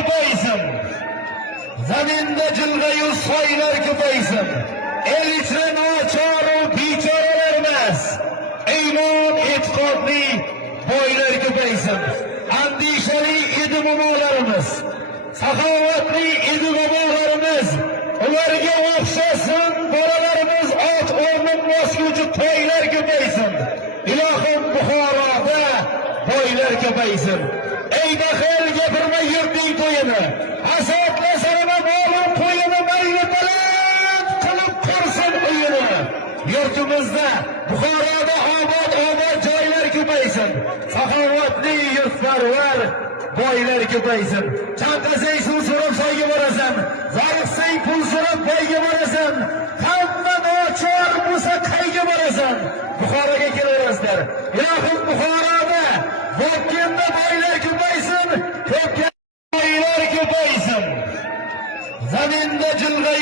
ko'paysin. Zaminda jilg'ayu soylar ko'paysin. El ichra nochoru bechoralar emas, iymon e'tiqodli boylar ko'paysin. Andishali edi momolarimiz, saxovatli edi bobolarimiz, ularga o'xshasin bolalarimiz, ot o'rnin bosguvchi toylar ko'paysin. Ilohim Buxoroda boylar ko'paysin. Ey baxil gapirma yurtning to'yini, hasadlasarama ma'lum to'yini mayli baland qilib qursin uyini. Yurtimizda Buxoroda obod joylar ko'paysin. Saxovatli yurtparvar boylar ko'paysin. Chanqasang suv so'rab soyga borasan, zoriqsang pul so'rab boyga borasan, hamma nochor bo'lsa qayga borasan? Buxoroga kelaverasizlar. Ilohim Buxoroda Botgenda boylar ko'paysin, ko'pga boylar ko'paysin. Zaminda jilg'ayu